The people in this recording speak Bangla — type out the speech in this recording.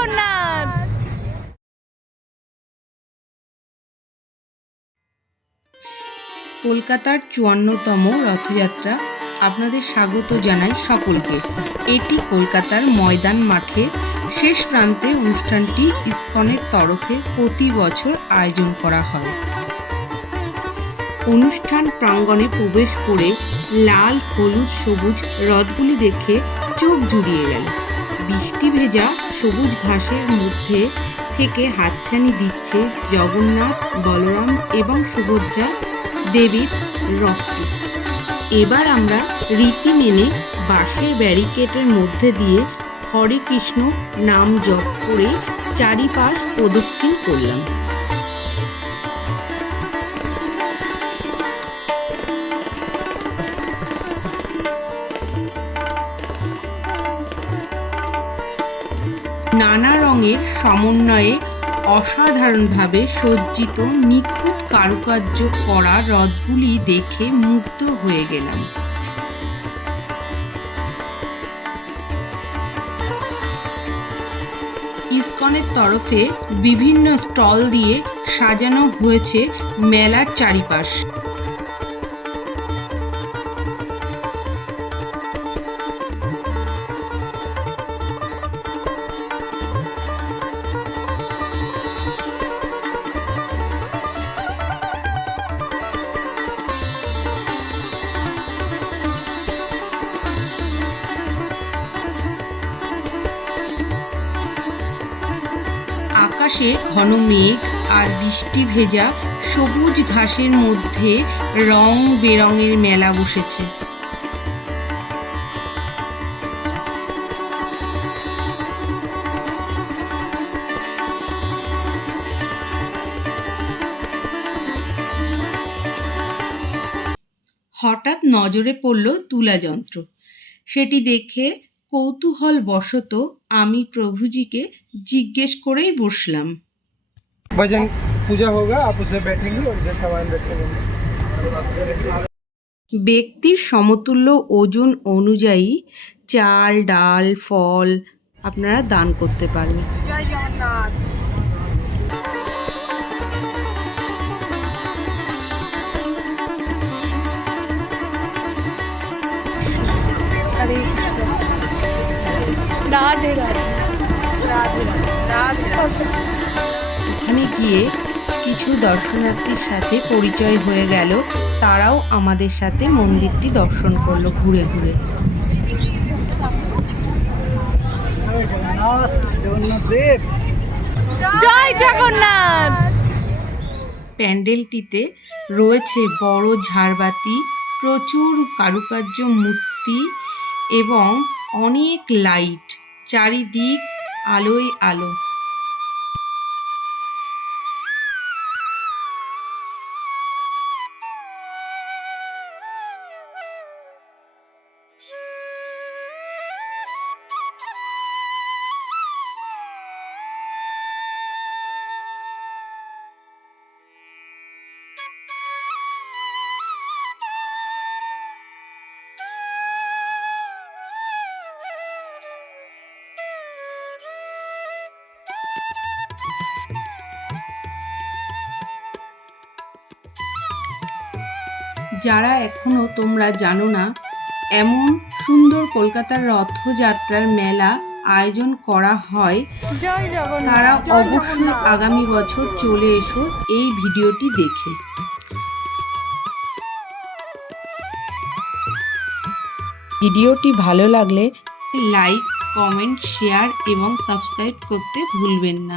জগন্নাথ। কলকাতার ৫৪তম রথযাত্রা আপনাদের স্বাগত জানাই সকলকে। এটি কলকাতার ময়দান মাঠে শেষ প্রান্তে অনুষ্ঠানটি ইসকনের তরফে প্রতি বছর আয়োজন করা হয়। অনুষ্ঠান প্রাঙ্গণে প্রবেশ করে লাল, হলুদ, সবুজ রথগুলি দেখে চোখ জুড়িয়ে গেল। বৃষ্টি ভেজা সবুজ ঘাসের মধ্যে থেকে হাতছানি দিচ্ছে জগন্নাথ, বলরাম এবং সুভদ্রা দেবীর রথটি। এবার আমরা রীতি মেনে বাঁশের ব্যারিকেডের মধ্যে দিয়ে হরে কৃষ্ণ নাম জপ করে চারিপাশ প্রদক্ষিণ করলাম। নানা রঙের সমন্বয়ে অসাধারণভাবে সজ্জিত নিখুঁত কারুকার্য করা রথগুলি দেখে মুগ্ধ হয়ে গেলাম। ইসকনের তরফে বিভিন্ন স্টল দিয়ে সাজানো হয়েছে মেলার চারিপাশ। আকাশে ঘন মেঘ আর বৃষ্টি ভেজা সবুজ ঘাসের মধ্যে রং বেরঙের মেলা বসেছে। হঠাৎ নজরে পড়ল তুলা যন্ত্র। সেটি দেখে কৌতূহল বশত আমি প্রভুজিকে জিজ্ঞেস করেই বসলাম। भजन पूजा होगा, आप उसमें बैठेंगे और इधर सामान रखेंगे। ব্যক্তির সমতুল্য ওজন অনুযায়ী চাল, ডাল, ফল আপনারা দান করতে পারবেন। জয় জগন্নাথ। রাধে রাধে রাধে রাধে রাধে। ওখানে গিয়ে কিছু দর্শনার্থীর সাথে পরিচয় হয়ে গেল। তারাও আমাদের সাথে মন্দিরটি দর্শন করলো ঘুরে ঘুরে। জয় জগন্নাথ। প্যান্ডেলটিতে রয়েছে বড় ঝাড়বাতি, প্রচুর কারুকার্য মূর্তি এবং অনেক লাইট, চারিদিক আলোয় আলো। যারা এখনো তোমরা জানো না এমন সুন্দর কলকাতার রথযাত্রার মেলা আয়োজন করা হয়, জয় জগন্নাথ। তারা অবশ্যই আগামী বছর চলে এসো এই ভিডিওটি দেখে। ভিডিওটি ভালো লাগলে লাইক, কমেন্ট, শেয়ার এবং সাবস্ক্রাইব করতে ভুলবেন না।